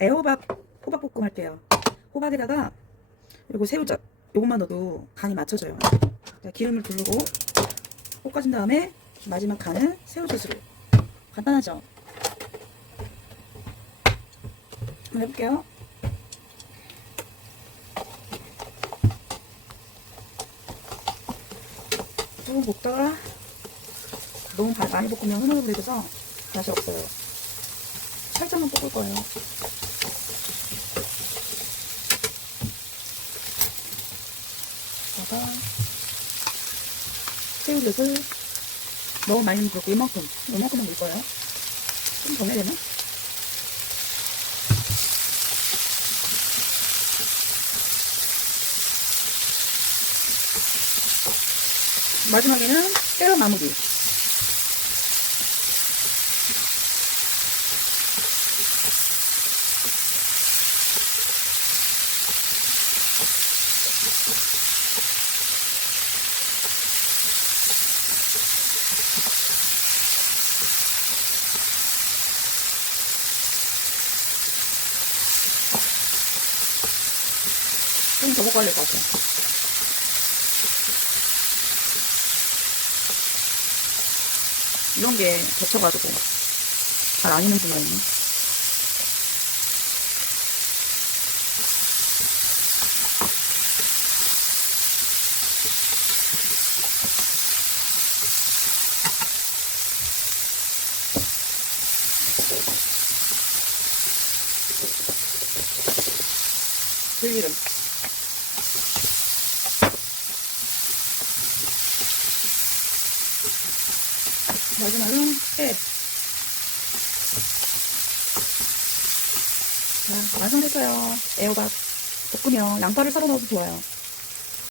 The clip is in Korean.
애호박 호박 볶음 할게요. 호박에다가 그리고 새우젓 요것만 넣어도 간이 맞춰져요. 자, 기름을 두르고 볶아준 다음에 마지막 간은 새우젓으로 간단하죠? 한번 해볼게요. 쭉 볶다가 너무 바- 많이 볶으면 흐물흐물해져서 맛이 없어요. 살짝만 볶을 거예요. 다가 새우젓을 너무 많이 넣고 이만큼, 이만큼만 넣을 거예요. 좀더 내야 되나? 마지막에는 때려 마무리. 좀더 볶아야 될것 같아요. 이런 게 겹쳐가지고 잘 안 익는 분야 있네. 들기름. 마지막은 햄. 자, 완성됐어요. 애호박 볶으면 양파를 썰어 넣어도 좋아요.